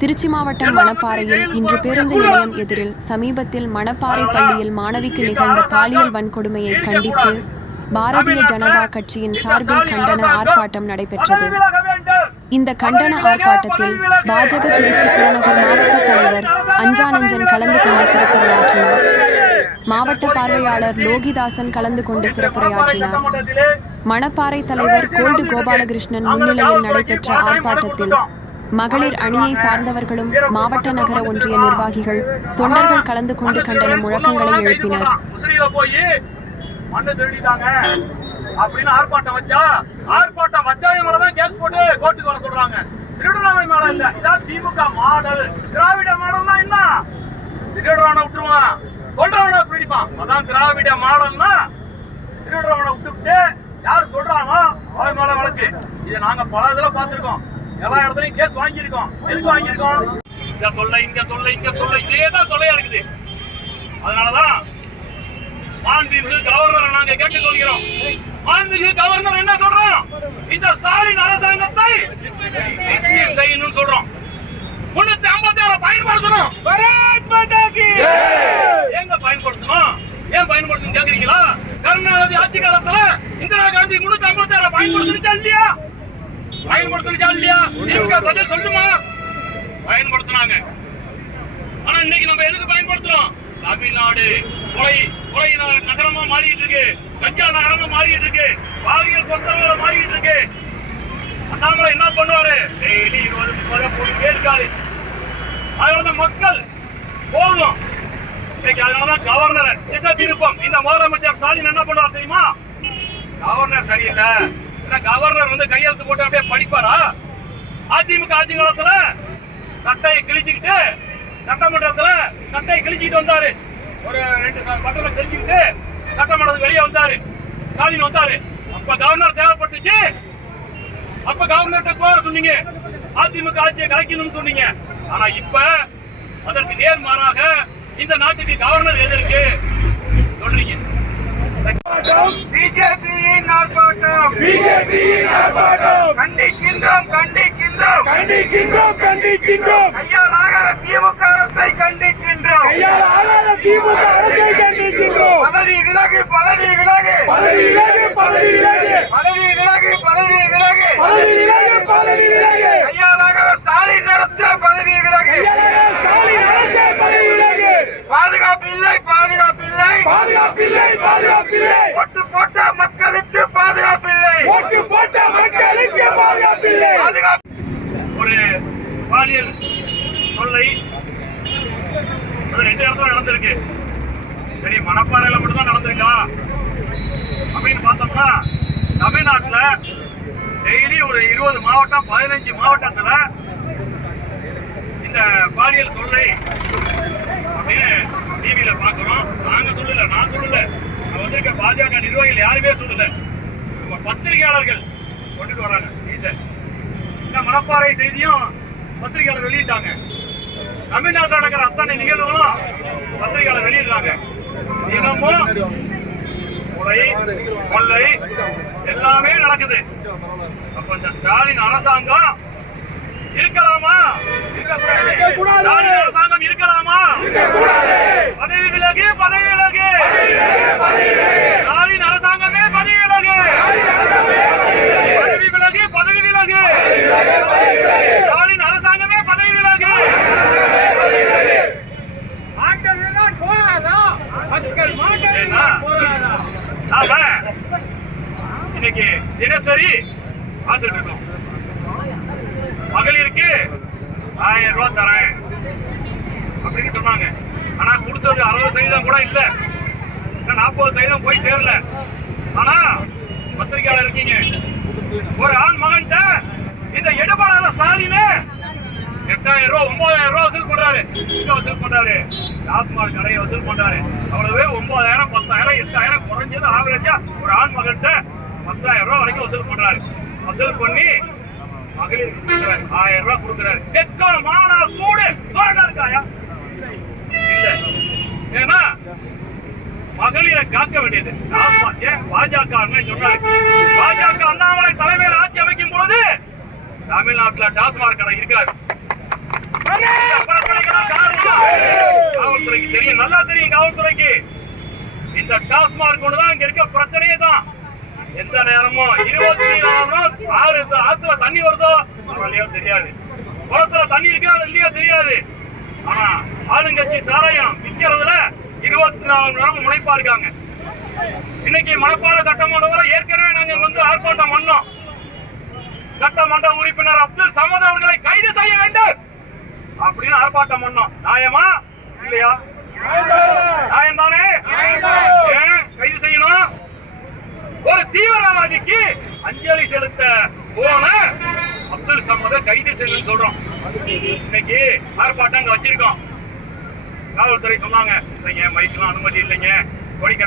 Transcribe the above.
திருச்சி மாவட்டம் மணப்பாறையில் இன்று பேருந்து நிலையம் எதிரில் சமீபத்தில் மணப்பாறை பள்ளியில் மாணவிக்கு நிகழ்ந்த பாலியல் வன்கொடுமையை கண்டித்து பாரதிய ஜனதா கட்சியின் சார்பில் கண்டன ஆர்ப்பாட்டம் நடைபெற்றது. இந்த கண்டன ஆர்ப்பாட்டத்தில் பாஜக திருச்சி புறநகர் மாவட்ட தலைவர் அஞ்சானஞ்சன் கலந்து கொண்டு சிறப்புரையாற்றினார். மாவட்ட பார்வையாளர் லோகிதாசன் கலந்து கொண்டு சிறப்புரையாற்றினார். மணப்பாறை தலைவர் கோல்டு கோபாலகிருஷ்ணன் முன்னிலையில் நடைபெற்ற ஆர்ப்பாட்டத்தில் மகளிர் அணியை சார்ந்தவர்களும் மாவட்ட நகர ஒன்றிய நிர்வாகிகள் தொண்டர்கள் கலந்து கொண்டு கண்டன முழக்கங்களை எழுப்பினர். அப்படின்னு ஆர்ப்பாட்டம் வச்சா ஆர்ப்பாட்டம் வச்சவங்க மேலதான் கேஸ் போட்டு கோர்ட்டுக்கு வர சொல்றாங்க. திருடுறவங்க மேல இல்ல. இதான் திமுக மாடல். திராவிட மாடல்னா என்ன? திருடுறவனை விட்டுருவான். சொல்றவனை பிடிப்பான். அதான் திராவிட மாடல்னா திருடுறவனை விட்டுவிட்டு யார் சொல்றானோ அவன் மேல வழக்கு. இதை நாங்க பல இதுல பார்த்திருக்கோம். எல்லா இடத்துலயும் கேஸ் வாங்கியிருக்கோம். எதுக்கு வாங்கியிருக்கோம்? இங்க தொல்லை இங்க தொல்லை இங்க தொல்லை. இதே தான் தொல்லையா இருக்குது. அதனாலதான் மாண்புமிகு கவர்னர் நாங்க கேட்டுக்கொள்கிறோம் மாண்புமிகு கவர்னர் என்ன சொல்றோம் இந்த ஸ்டாலின் அரசாங்கத்தை dismiss செய்யணும்னு சொல்றோம் முன்னூத்தி ஐம்பத்தி ஆறு பயன்படுத்தணும். எங்க பயன்படுத்தணும்? ஏன் பயன்படுத்தணும் கேக்குறீங்களா? கருணாநிதி ஆட்சி காலத்துல இந்திரா காந்தி முன்னூத்தி ஐம்பத்தி ஆறு பயன்படுத்தணும் இல்லையா? பயன்படுத்திருச்சா இல்லையா நீங்க பதில் சொல்லுமா? பயன்படுத்தினாங்க. ஆனா இன்னைக்கு நம்ம எதுக்கு பயன்படுத்துறோம்? தமிழ்நாடு கொலை கொலை நகரமா மாறிட்டு இருக்கு கஞ்சா நகரமா மாறிட்டு இருக்கு பாலியல் கொத்தவங்கள மாறிட்டு இருக்கு அண்ணாமலை என்ன பண்ணுவாரு? டெய்லி இருபது முப்பது போயிட்டே இருக்காரு அதனால மக்கள் போதும் இன்னைக்கு அதனாலதான் கவர்னர் திசை திருப்பம். இந்த முதலமைச்சர் ஸ்டாலின் என்ன பண்ணுவார் தெரியுமா? கவர்னர் சரியில்லை. கவர்னர் வந்து கையெழுத்து போட்டு அப்படியே படிப்பாரா? அதிமுக ஆட்சி காலத்துல சட்டையை கிழிச்சுக்கிட்டு சட்டமன்றத்துல சட்டையை கிழிச்சிட்டு வந்தாரு. ஒரு ரெண்டு பட்டத்தை கிழிச்சுக்கிட்டு சட்டமன்றத்துக்கு வெளியே வந்தாரு. ஸ்டாலின் வந்தாரு. அப்ப கவர்னர் தேவைப்பட்டுச்சு. அப்ப கவர்னர்கிட்ட கோர சொன்னீங்க. அதிமுக ஆட்சியை கலைக்கணும்னு சொன்னீங்க. ஆனா இப்ப அதற்கு நேர்மாறாக இந்த நாட்டுக்கு கவர்னர் எதற்கு சொல்றீங்க. பிஜேபி ஆர்ப்பாட்டம் பிஜேபியின் ஆர்ப்பாட்டம். கண்டிக்கின்றோம் கண்டிக்கின்றோம். கண்டிக்கின்றோம் கண்டிக்கின்றோம். கையாளாக திமுக அரசை கண்டிக்கின்றோம். ஐயால் ஆளாத திமுக அரசை கண்டிக்கின்றோம். பதவி விலகு பதவி விலகு. பதவி விலகு பதவி விலகு. பதவி விலகு பதவி விலகு. பதவி விலகு பதவி விலகு கையாளாக ஸ்டாலின் அரசு பதவி விலகு ஐயாலே ஸ்டாலின் அரசே பதவி விலகு பாதுகாப்பு இல்லை பாதுகாப்பு இல்லை பாதுகாப்பில்லை பாதுகாப்பில்லை ஓட்டு போட்ட மக்களுக்கு பாதுகாப்பு இல்லை ஓட்டு போட்ட மக்களுக்கு பாதுகாப்பில்லை பாதுகாப்பு ஒரு அரசியல் தொல்லை அது ரெண்டு இடத்துல நடந்திருக்கு. சரி மணப்பாறையில மட்டும் தான் நடந்திருக்கா? அப்படின்னு பார்த்தோம்னா தமிழ்நாட்டுல டெய்லி ஒரு இருபது மாவட்டம் பதினஞ்சு மாவட்டத்துல இந்த பாலியல் தொல்லை அப்படின்னு டிவியில பார்க்குறோம். நாங்க சொல்லல நான் சொல்லல. நான் வந்திருக்க பாஜக நிர்வாகிகள் யாருமே சொல்லல. நம்ம பத்திரிகையாளர்கள் கொண்டுட்டு வராங்க நியூஸை இந்த மணப்பாறை செய்தியும் பத்திரிகையாளர் வெளியிட்டாங்க. தமிழ்நாட்டில் நடக்கிற அத்தனை நிகழ்வுகளும் பத்திரிகையாளர் வெளியிடுறாங்க. தினமும் கொலை கொள்ளை எல்லாமே நடக்குது. அப்ப இந்த ஸ்டாலின் அரசாங்கம் இருக்கலாமா. ஸ்டாலின் அரசாங்கம் இருக்கலாமா? பதவி விலகு பதவி விலகு ஸ்டாலின் அரசாங்கமே பதவி விலகு பதவி விலகு பதவி விலகு ஸ்டாலின் அரசாங்கமே பதவி விலகு ஏன்னா, நாம இன்னைக்கு தினசரி பார்த்துட்டு இருக்கோம் மகளிருக்கு ஆயிரம் ரூபாய் தரேன். அப்படின்னு சொன்னாங்க. ஆனா கொடுத்தது அறுபது சதவீதம் கூட இல்ல. இன்னும் நாற்பது சதவீதம் போய் சேரல. ஆனா பத்திரிகையாளர் இருக்கீங்க. ஒரு ஆண் மகன்கிட்ட இந்த எடுபாளர் ஸ்டாலின் எட்டாயிரம் ரூபாய் ஒன்பதாயிரம் ரூபாய் வசூல் பண்றாரு. வசூல் பண்றாரு? டாஸ்மாக் கடையை வசூல் பண்றாரு. அவ்வளவு ஒன்பதாயிரம் பத்தாயிரம் எட்டாயிரம் குறைஞ்சது ஆவரேஜா ஒரு ஆண் மகன் பத்தாயிரம் ரூபாய் வரைக்கும் வசூல் பண்றாரு. வசூல் பண்ணி மகளிருக்கு கொடுக்குறாரு. ஆயிரம் ரூபாய் கொடுக்குறாரு. எத்தனை மாணவ சூடு சோழனா இருக்காயா? இல்ல. ஏன்னா மகளிரை காக்க வேண்டியது. டாஸ்மாக் ஏன்? பாஜக அண்ணன் சொன்னாரு. பாஜக அண்ணாமலை தலைமையில் ஆட்சி அமைக்கும் பொழுது தமிழ்நாட்டுல டாஸ்மாக் கடை இருக்காது. காவல்துறைக்கு தெரியும். நல்லா தெரியும் காவல்துறைக்கு. இந்த டாஸ்மாக் கொண்டுதான் இங்க இருக்க பிரச்சனையே தான் எந்த நேரமும் இருபத்தி நாலு நாள். ஆறு ஆத்துல தண்ணி வருதோ? இல்லையோ தெரியாது. குளத்துல தண்ணி இருக்கோ இல்லையோ தெரியாது. ஆனா ஆளுங்கட்சி சாராயம் விற்கிறதுல இருபத்தி நாலு நேரம் முனைப்பா இருக்காங்க. இன்னைக்கு மணப்பாறை சட்டமன்ற ஏற்கனவே நாங்க வந்து ஆர்ப்பாட்டம் பண்ணோம். சட்டமன்ற உறுப்பினர் அப்துல் சமத் அவர்களை கைது செய்ய வேண்டும். அப்படின்னு ஆர்ப்பாட்டம் பண்ணோம். நியாயமா? இல்லையா நியாயம் தானே ஏன் கைது செய்யணும் ஒரு தீவிரவாதிக்கு அஞ்சலி செலுத்த போன அப்துல் சமத கைது செய்யணும்னு சொல்றோம். இன்னைக்கு ஆர்ப்பாட்டம் அங்க வச்சிருக்கோம். காவல்துறை சொன்னாங்க இல்லைங்க மைக்கெல்லாம் அனுமதி இல்லைங்க. கொடிக்க